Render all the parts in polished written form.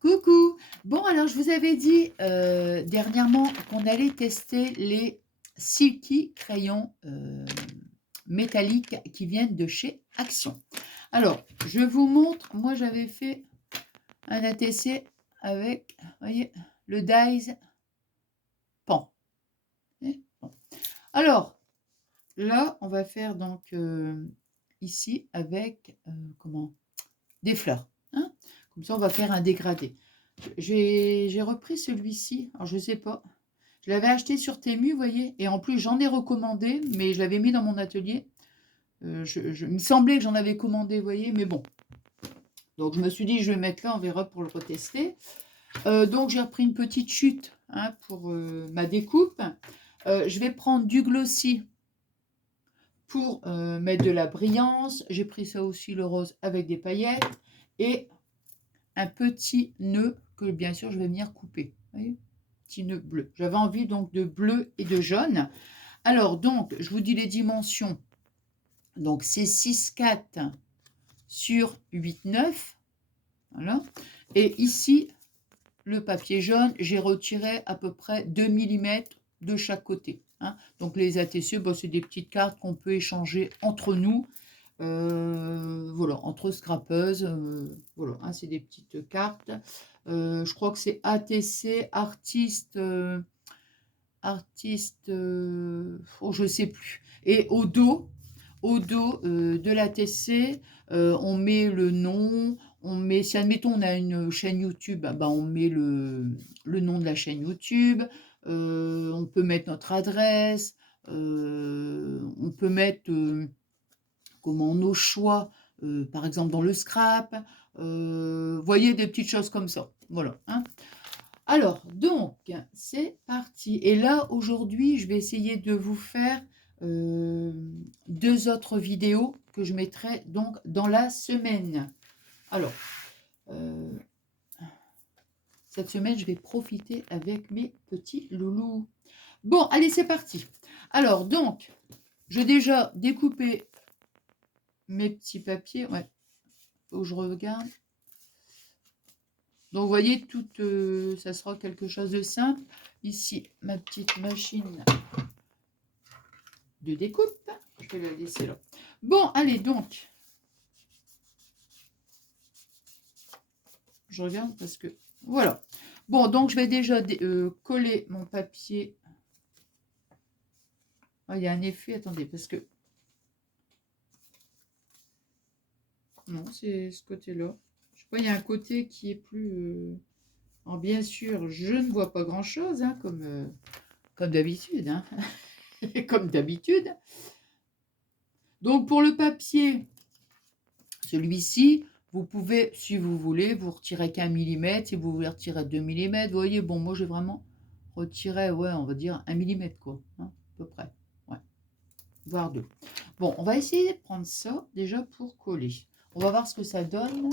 Coucou. Bon, alors je vous avais dit dernièrement qu'on allait tester les Silky crayons métalliques qui viennent de chez Action. Alors, je vous montre, moi j'avais fait un ATC avec, vous voyez, le Dies Pan. Bon. Alors, là, on va faire donc ici avec, comment, des fleurs. Hein. Comme ça, on va faire un dégradé. J'ai repris celui-ci, alors je ne sais pas. Je l'avais acheté sur Temu, vous voyez, et en plus j'en ai recommandé, mais je l'avais mis dans mon atelier. Il me semblait que j'en avais commandé, vous voyez, mais bon. Donc je me suis dit, je vais le mettre là, on verra pour le retester. Donc j'ai repris une petite chute hein, pour ma découpe. Je vais prendre du glossy pour mettre de la brillance. J'ai pris ça aussi, le rose, avec des paillettes. Et un petit nœud que bien sûr je vais venir couper. Vous voyez, petit nœud bleu. J'avais envie donc de bleu et de jaune. Alors donc, je vous dis les dimensions. Donc c'est 6,4 sur 8,9. Voilà. Et ici, le papier jaune, j'ai retiré à peu près 2 mm de chaque côté. Hein. Donc les ATC, bon, c'est des petites cartes qu'on peut échanger entre nous. Voilà, entre scrapeuses, voilà, hein, c'est des petites cartes. Je crois que c'est ATC, artiste, oh, je sais plus. Et au dos de l'ATC, on met le nom, on met, si admettons on a une chaîne YouTube, bah, on met le nom de la chaîne YouTube, on peut mettre notre adresse, on peut mettre comment nos choix, par exemple dans le scrap, voyez des petites choses comme ça. Voilà. Hein. Alors, donc, c'est parti. Et là, aujourd'hui, je vais essayer de vous faire deux autres vidéos que je mettrai donc dans la semaine. Alors, euh, cette semaine, je vais profiter avec mes petits loulous. Bon, allez, c'est parti. Alors, donc, j'ai déjà découpé mes petits papiers. Ouais, faut que je regarde. Donc, vous voyez, tout, ça sera quelque chose de simple. Ici, ma petite machine de découpe. Je vais la laisser là. Bon, allez, donc. Je regarde parce que... Voilà. Bon, donc, je vais déjà coller mon papier. Ah, il y a un effet, attendez, parce que... Non, c'est ce côté-là. Je sais pas, il y a un côté qui est plus... Alors, bien sûr, je ne vois pas grand-chose, hein, comme d'habitude. Hein. Comme d'habitude. Donc, pour le papier, celui-ci, vous pouvez, si vous voulez, vous retirer qu'1 mm. Si vous voulez retirer 2 mm, vous voyez, bon, moi, j'ai vraiment retiré, ouais, on va dire 1 mm, quoi, hein, à peu près. Ouais, voire 2. Bon, on va essayer de prendre ça, déjà, pour coller. On va voir ce que ça donne.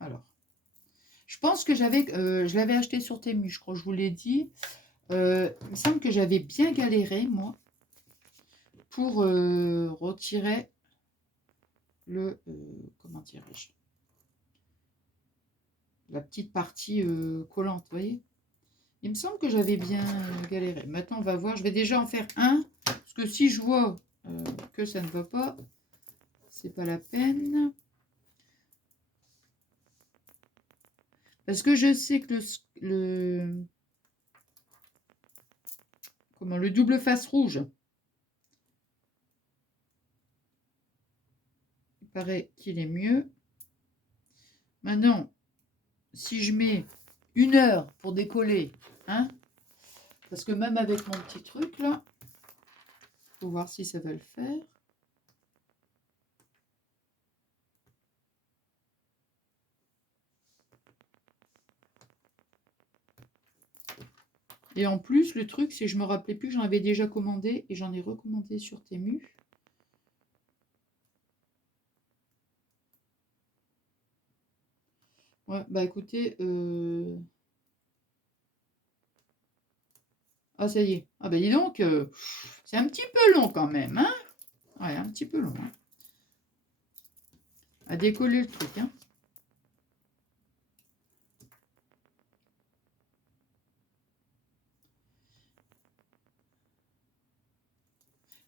Alors, je pense que je l'avais acheté sur Temu, je crois que je vous l'ai dit. Il me semble que j'avais bien galéré, moi, pour retirer le, comment dirais-je, la petite partie collante, vous voyez. Il me semble que j'avais bien galéré. Maintenant, on va voir. Je vais déjà en faire un, parce que si je vois que ça ne va pas, c'est pas la peine. Parce que je sais que le double face rouge, il paraît qu'il est mieux. Maintenant, si je mets 1 heure pour décoller, hein, parce que même avec mon petit truc là, faut voir si ça va le faire. Et en plus, le truc, c'est que je me rappelais plus que j'en avais déjà commandé et j'en ai recommandé sur Temu. Ouais, bah écoutez, ah ça y est. Ah bah dis donc, c'est un petit peu long quand même, hein? Ouais, un petit peu long. Hein. à décoller le truc, hein.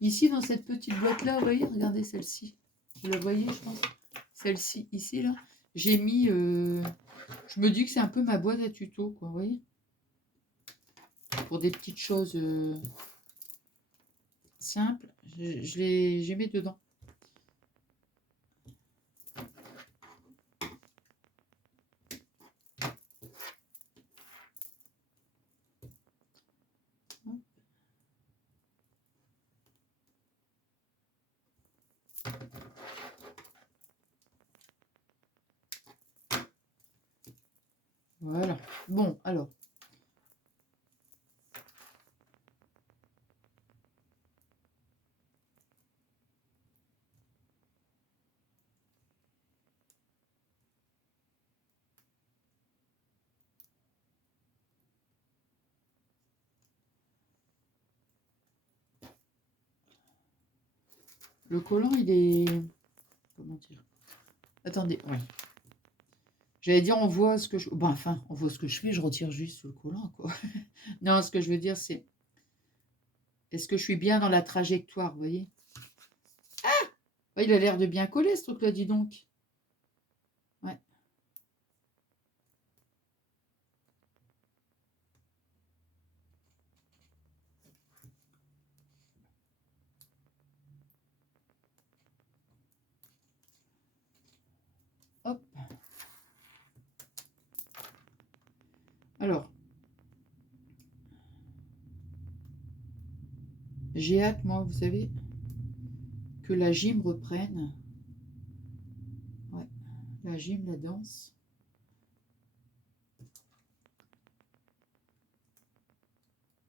Ici, dans cette petite boîte-là, vous voyez, regardez celle-ci. Vous la voyez, je pense. Celle-ci, ici, là. J'ai mis... je me dis que c'est un peu ma boîte à tuto, quoi, vous voyez. Pour des petites choses simples, j'ai mis dedans. Voilà. Bon, alors. Le collant, il est... Comment dire? Attendez, ouais. J'allais dire, on voit ce que je... Bon, enfin, on voit ce que je fais, je retire juste le collant, quoi. Non, ce que je veux dire, c'est... Est-ce que je suis bien dans la trajectoire, vous voyez? Ah, il a l'air de bien coller, ce truc-là, dis donc. Ouais. Hop. Alors. J'ai hâte, moi, vous savez, que la gym reprenne. Ouais, la gym, la danse.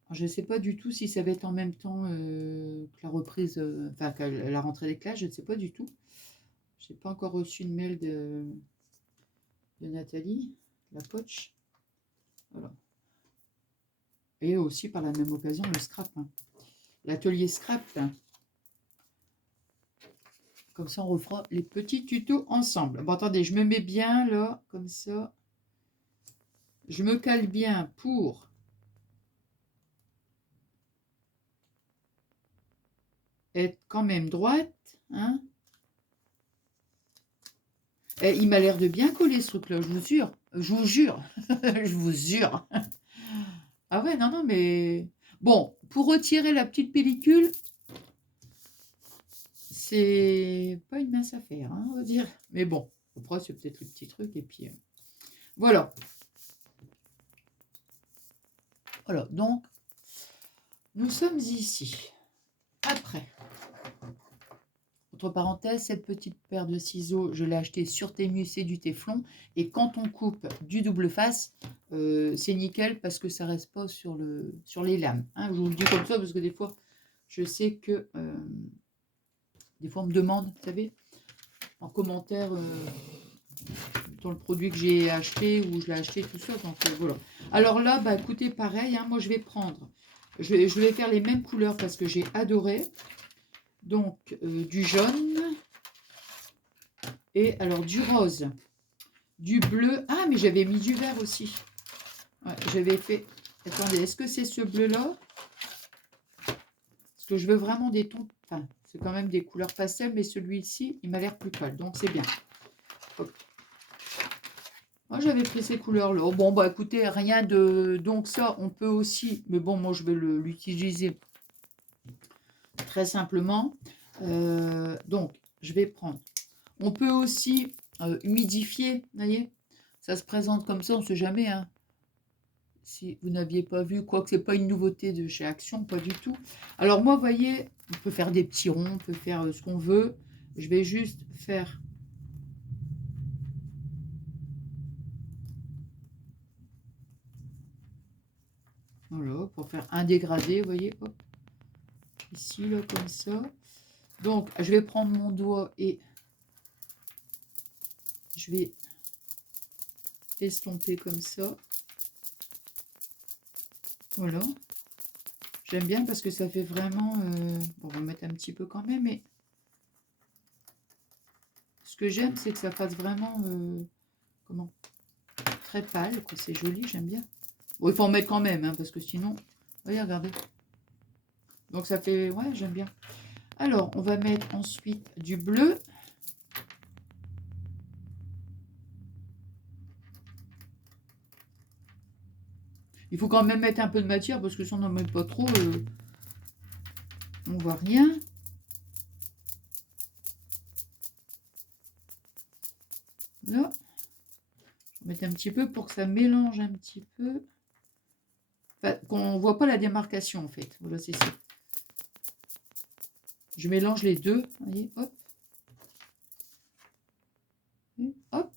Alors, je ne sais pas du tout si ça va être en même temps que la reprise, enfin, que la rentrée des classes, je ne sais pas du tout. Je n'ai pas encore reçu de mail de Nathalie, la coach. Voilà. Et aussi, par la même occasion, le scrap. Hein. L'atelier scrap. Hein. Comme ça, on refera les petits tutos ensemble. Bon, attendez, je me mets bien là, comme ça. Je me cale bien pour être quand même droite. Hein. Et il m'a l'air de bien coller ce truc-là, je vous jure. Je vous jure. Je vous jure. Ah ouais, non, non, mais... Bon, pour retirer la petite pellicule, c'est pas une mince affaire, hein, on va dire. Mais bon, après, c'est peut-être le petit truc, et puis... voilà. Voilà, donc, nous sommes ici. Après, entre parenthèses, cette petite paire de ciseaux, je l'ai achetée sur Temu, c'est du téflon. Et quand on coupe du double face, c'est nickel parce que ça ne reste pas sur les lames. Hein, je vous le dis comme ça parce que des fois, je sais que... des fois, on me demande, vous savez, en commentaire, dans le produit que j'ai acheté ou je l'ai acheté, tout ça. Donc, voilà. Alors là, bah, écoutez, pareil, hein, moi, je vais prendre... Je vais faire les mêmes couleurs parce que j'ai adoré. Donc, du jaune. Et alors, du rose. Du bleu. Ah, mais j'avais mis du vert aussi. Ouais, j'avais fait... Attendez, est-ce que c'est ce bleu-là? Parce que je veux vraiment des tons... Enfin, c'est quand même des couleurs pastel, mais celui-ci, il m'a l'air plus pâle. Donc, c'est bien. Hop. Moi, j'avais pris ces couleurs-là. Oh, bon, bah, écoutez, rien de... Donc, ça, on peut aussi... Mais bon, moi, je vais l'utiliser très simplement. Donc, je vais prendre... On peut aussi humidifier, vous voyez. Ça se présente comme ça, on ne sait jamais, hein. Si vous n'aviez pas vu, quoique ce n'est pas une nouveauté de chez Action, pas du tout. Alors moi, vous voyez, on peut faire des petits ronds, on peut faire ce qu'on veut. Je vais juste faire... Voilà, pour faire un dégradé, vous voyez, hop. Ici, là, comme ça. Donc, je vais prendre mon doigt et je vais estomper comme ça. Voilà. J'aime bien parce que ça fait vraiment... Bon, on va mettre un petit peu quand même, mais... que j'aime, c'est que ça fasse vraiment, comment, très pâle, quoi. C'est joli, j'aime bien. Bon, il faut en mettre quand même, hein, parce que sinon, voyez, regardez. Donc ça fait, ouais, j'aime bien. Alors, on va mettre ensuite du bleu. Il faut quand même mettre un peu de matière, parce que si on n'en met pas trop, on voit rien. Là, je vais mettre un petit peu pour que ça mélange un petit peu. Enfin, qu'on ne voit pas la démarcation, en fait. Voilà, c'est ça. Je mélange les deux. Voyez, hop. Et hop.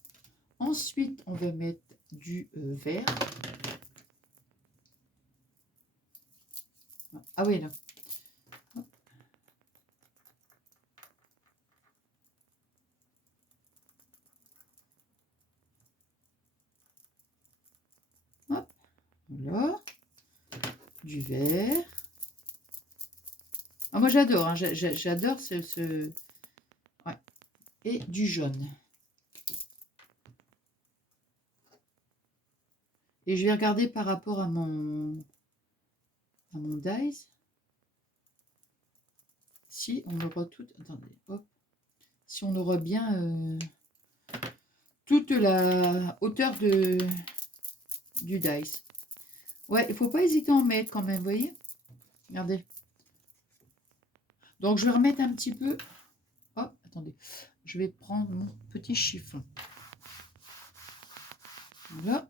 Ensuite, on va mettre du vert. Ah oui, là. Hop. Hop. Voilà. Du vert. Ah, moi, j'adore. Hein, j'adore ce... Ouais. Et du jaune. Et je vais regarder par rapport à mon dice. Si on aura tout... Attendez, hop. Si on aura bien toute la hauteur du dice. Ouais, il ne faut pas hésiter à en mettre quand même, vous voyez. Regardez. Donc, je vais remettre un petit peu... Oh, attendez. Je vais prendre mon petit chiffon. Voilà.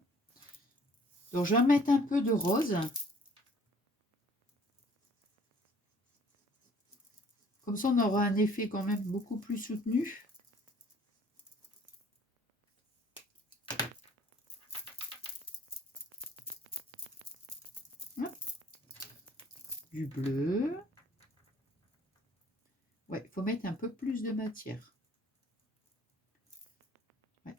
Donc, je vais mettre un peu de rose. Comme ça, on aura un effet quand même beaucoup plus soutenu. Hop. Du bleu. Ouais, il faut mettre un peu plus de matière. Ouais.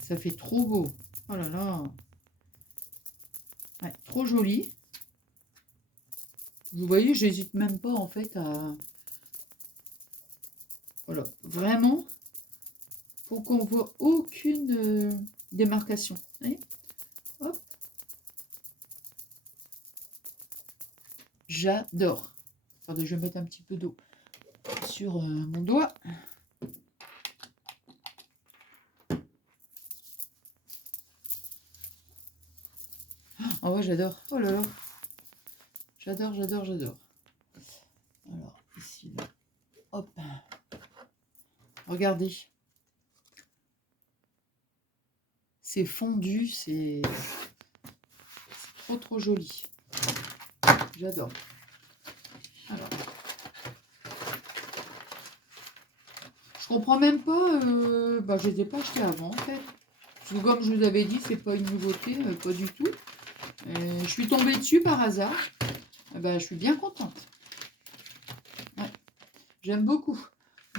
Ça fait trop beau. Oh là là. Ouais, trop joli. Vous voyez, j'hésite même pas en fait à... Voilà, vraiment, pour qu'on voit aucune démarcation. Vous voyez, hop. J'adore. Attendez, je vais mettre un petit peu d'eau sur mon doigt. Oh ouais, j'adore. Oh là là. J'adore, j'adore, j'adore. Alors, ici, là. Hop. Regardez. C'est fondu, c'est trop, trop joli. J'adore. Alors. Je comprends même pas... bah, je ne les ai pas achetés avant, en fait. Parce que comme je vous avais dit, c'est pas une nouveauté, pas du tout. Je suis tombée dessus par hasard. Ben, je suis bien contente. Ouais, j'aime beaucoup.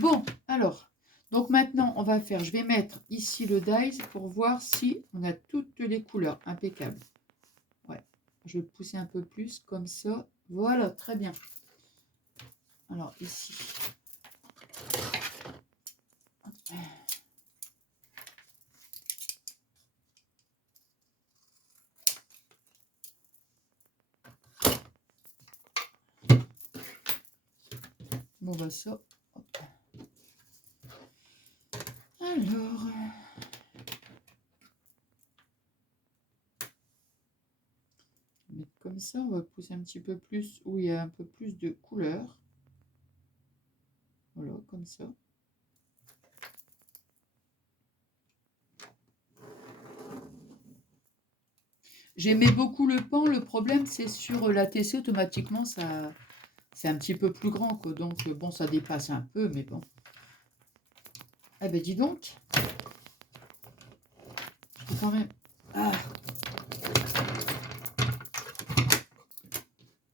Bon, alors, donc maintenant, on va faire, je vais mettre ici le dice pour voir si on a toutes les couleurs. Impeccable. Ouais, je vais pousser un peu plus comme ça. Voilà, très bien. Alors, ici. Bon, bah ça. Hop. Alors... mettre comme ça, on va pousser un petit peu plus où il y a un peu plus de couleur. Voilà, comme ça. J'aimais beaucoup le pan. Le problème, c'est sur la TC, automatiquement, ça, c'est un petit peu plus grand, quoi. Donc, bon, ça dépasse un peu, mais bon. Eh ben, dis donc. Je peux quand même... Ah.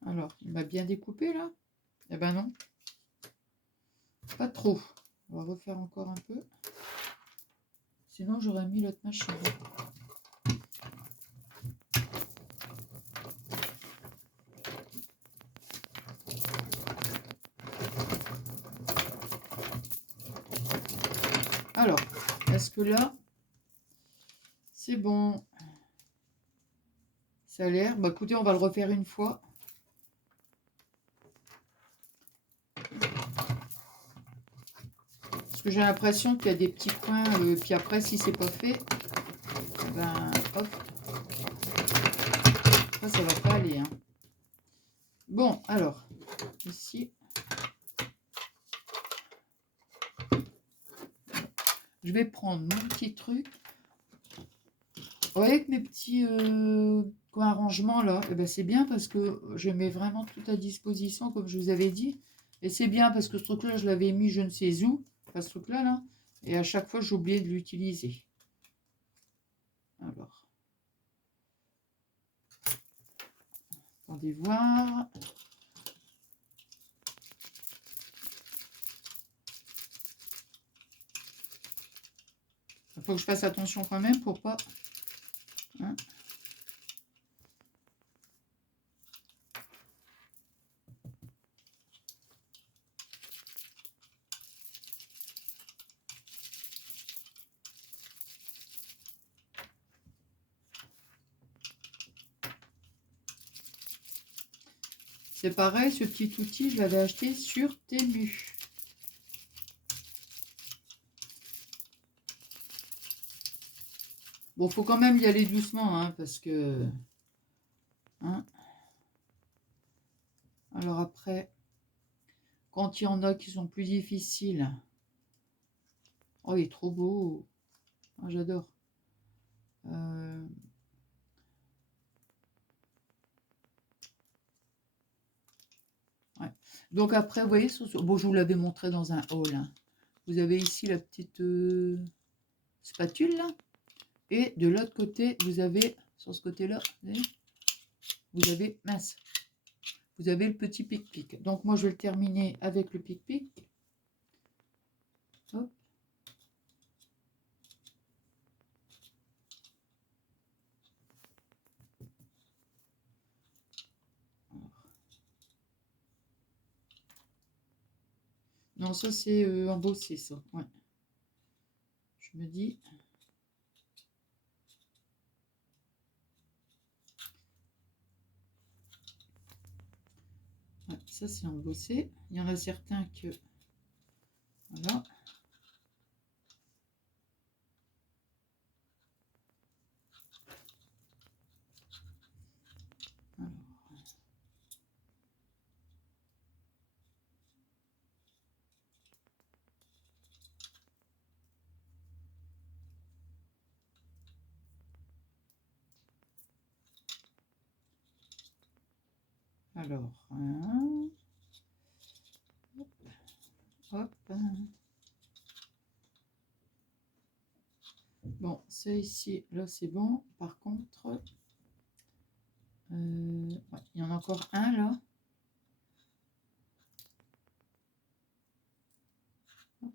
Alors, il m'a bien découpé, là. Eh ben non. Pas trop. On va refaire encore un peu. Sinon, j'aurais mis l'autre machine. Alors, est-ce que là, c'est bon? Ça a l'air. Bah écoutez, on va le refaire une fois. Parce que j'ai l'impression qu'il y a des petits coins. Puis après, si c'est pas fait, ben hop. Ça va pas aller. Hein. Bon, alors, ici. Je vais prendre mon petit truc. Vous voyez que mes petits arrangements là, eh ben, c'est bien parce que je mets vraiment tout à disposition comme je vous avais dit. Et c'est bien parce que ce truc-là, je l'avais mis je ne sais où, pas ce truc-là, là. Et à chaque fois, j'ai oublié de l'utiliser. Alors. Attendez voir. Il faut que je fasse attention quand même pour pas... Hein. C'est pareil, ce petit outil, je l'avais acheté sur Temu. Bon, faut quand même y aller doucement, hein, parce que... Hein. Alors après, quand il y en a qui sont plus difficiles... Oh, il est trop beau. Oh, j'adore. Ouais. Donc après, vous voyez, bon, je vous l'avais montré dans un haul. Hein. Vous avez ici la petite spatule, là. Et de l'autre côté, vous avez, sur ce côté-là, vous avez, mince, vous avez le petit pic-pic. Donc moi, je vais le terminer avec le pic-pic. Hop. Non, ça c'est embossé, ça. Ouais. Je me dis... Ouais, ça c'est embossé. Il y en a certains que... Voilà. Alors, hop, hop. Bon, ça ici, là c'est bon. Par contre, ouais, il y en a encore un là. Hop.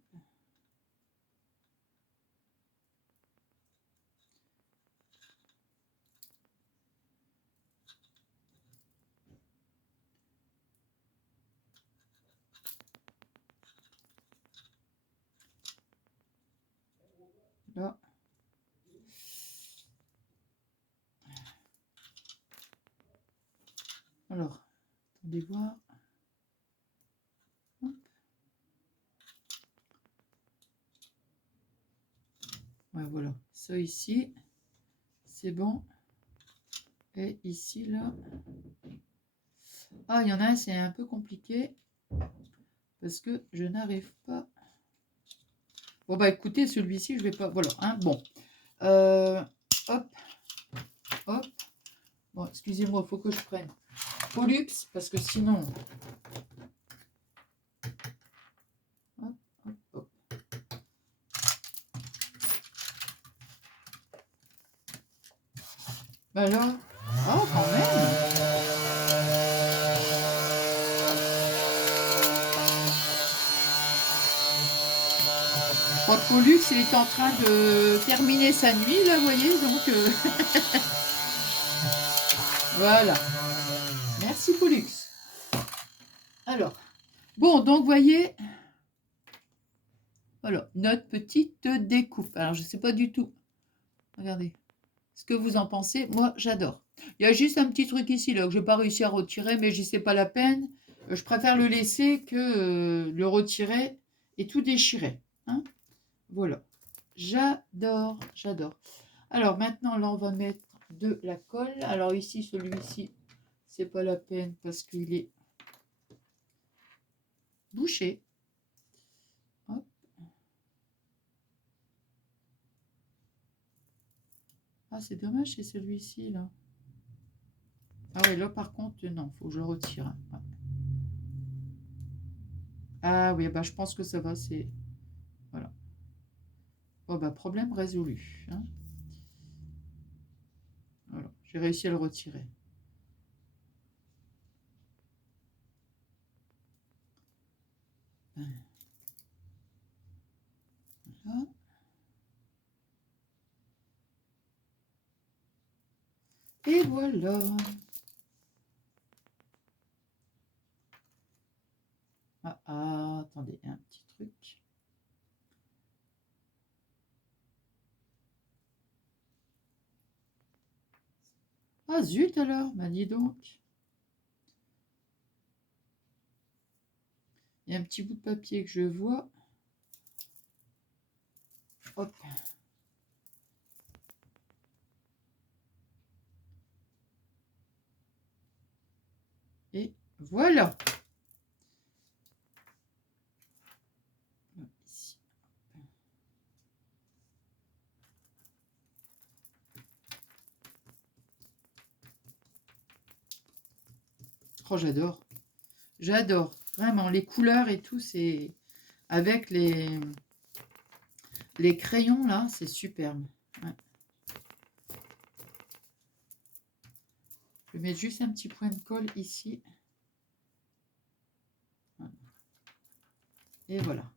Là. Alors, attendez voir. Hop. Ouais, voilà. Ça ici, c'est bon. Et ici, là. Ah, il y en a un, c'est un peu compliqué. Parce que je n'arrive pas. Bon, bah écoutez, celui-ci, je vais pas... Voilà, hein, bon. Hop. Hop. Bon, excusez-moi, il faut que je prenne Pollux, parce que sinon... Hop, hop, hop. Bah là... Oh, quand même. Je crois que Pollux, il est en train de terminer sa nuit, là, vous voyez, donc... Voilà. Merci, Pollux. Alors, bon, donc, vous voyez... Voilà, notre petite découpe. Alors, je ne sais pas du tout. Regardez ce que vous en pensez. Moi, j'adore. Il y a juste un petit truc ici là que je n'ai pas réussi à retirer, mais je sais pas la peine. Je préfère le laisser que le retirer et tout déchirer. Hein, voilà. J'adore, j'adore. Alors maintenant, là, on va mettre de la colle. Alors ici, celui-ci, c'est pas la peine parce qu'il est bouché. Hop. Ah, c'est dommage, c'est celui-ci, là. Ah oui, là, par contre, non, faut que je le retire. Hein. Ouais. Ah oui, bah, je pense que ça va, c'est... Voilà. Oh, bah, problème résolu. Hein. Voilà, j'ai réussi à le retirer. Voilà. Et voilà. Attendez, un petit truc. Ah, zut alors, bah dis donc. Il y a un petit bout de papier que je vois. Hop. Et voilà. Ici. Oh, j'adore. J'adore. Vraiment, les couleurs et tout, c'est... Avec les crayons, là, c'est superbe. Ouais. Je vais mettre juste un petit point de colle ici. Voilà. Et voilà.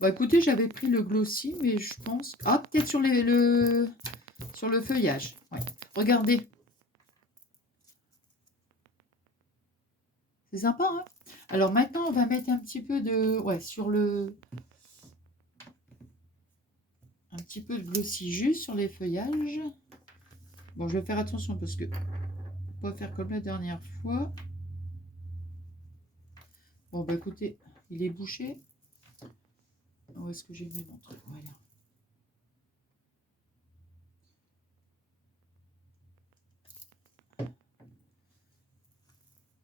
Bon, écoutez, j'avais pris le glossy, mais je pense... Ah, peut-être sur sur le feuillage. Ouais. Regardez. C'est sympa, hein? Alors maintenant, on va mettre un petit peu de... Ouais, sur le... Un petit peu de glossy juste sur les feuillages. Bon, je vais faire attention parce que... On va faire comme la dernière fois. Bon, bah écoutez, il est bouché. Où est-ce que j'ai mis mon truc? Voilà. Hop.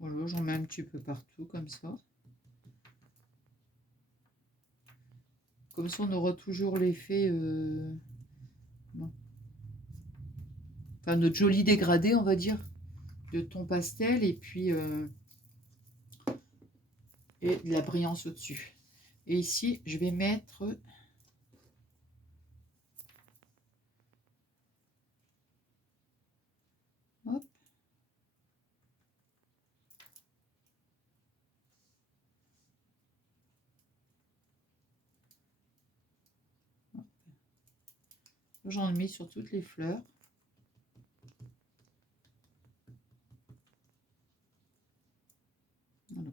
Voilà, j'en mets un petit peu partout, comme ça. Comme ça, on aura toujours l'effet... Bon. Enfin, notre joli dégradé, on va dire, de ton pastel, et puis... et de la brillance au-dessus. Et ici, je vais mettre... Hop. J'en ai mis sur toutes les fleurs. Voilà.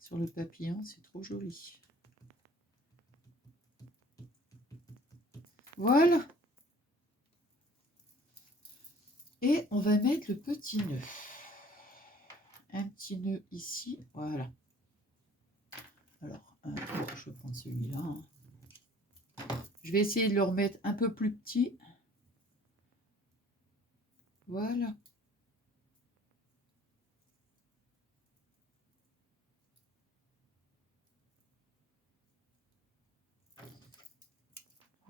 Sur le papillon, c'est trop joli. Voilà. Et on va mettre le petit nœud. Un petit nœud ici, voilà. Alors, je vais prendre celui-là. Hein. Je vais essayer de le remettre un peu plus petit. Voilà.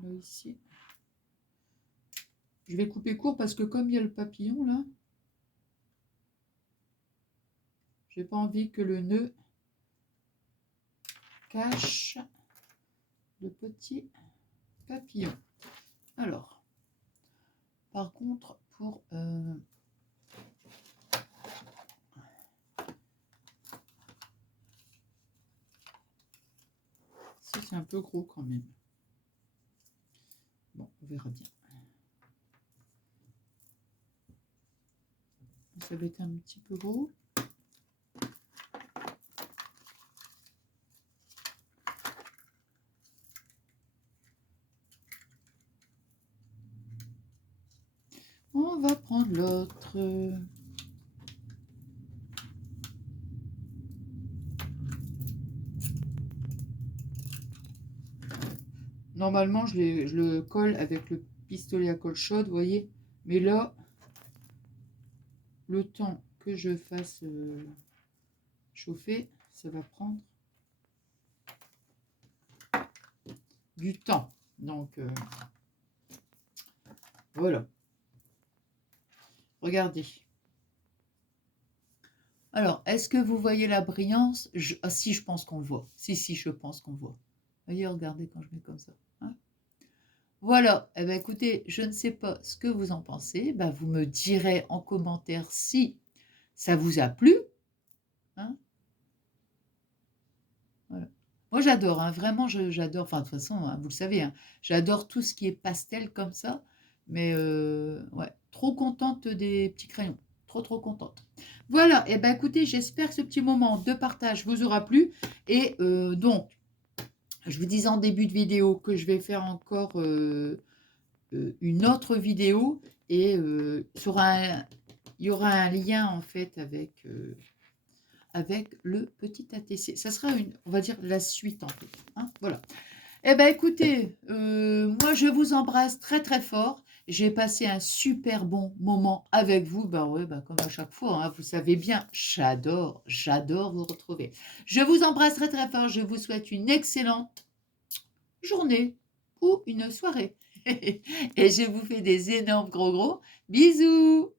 Là, ici. Je vais couper court parce que comme il y a le papillon, là, j'ai pas envie que le nœud cache le petit papillon. Alors, Par contre, pour... ça, c'est un peu gros quand même. Bon, on verra bien. Ça va être un petit peu gros. On va prendre l'autre. Normalement, je le colle avec le pistolet à colle chaude, vous voyez. Mais là, le temps que je fasse chauffer, ça va prendre du temps. Donc, voilà. Regardez. Alors, est-ce que vous voyez la brillance? Ah si, je pense qu'on le voit. Si, je pense qu'on le voit. Voyez, regardez quand je mets comme ça. Hein. Voilà. Eh bien, écoutez, je ne sais pas ce que vous en pensez. Ben, vous me direz en commentaire si ça vous a plu. Hein. Voilà. Moi, j'adore, hein, vraiment, j'adore. Enfin, de toute façon, hein, vous le savez, hein, j'adore tout ce qui est pastel comme ça. Mais ouais, trop contente des petits crayons. Trop contente. Voilà, et ben écoutez, j'espère que ce petit moment de partage vous aura plu. Et donc, je vous disais en début de vidéo que je vais faire encore une autre vidéo. Et il y aura un lien en fait avec le petit ATC. Ça sera on va dire, la suite en fait. Hein, voilà. Eh bien, écoutez, moi, je vous embrasse très fort. J'ai passé un super bon moment avec vous. Ben ouais, ben comme à chaque fois, hein, vous savez bien, j'adore vous retrouver. Je vous embrasse très fort. Je vous souhaite une excellente journée ou une soirée. Et je vous fais des énormes gros bisous.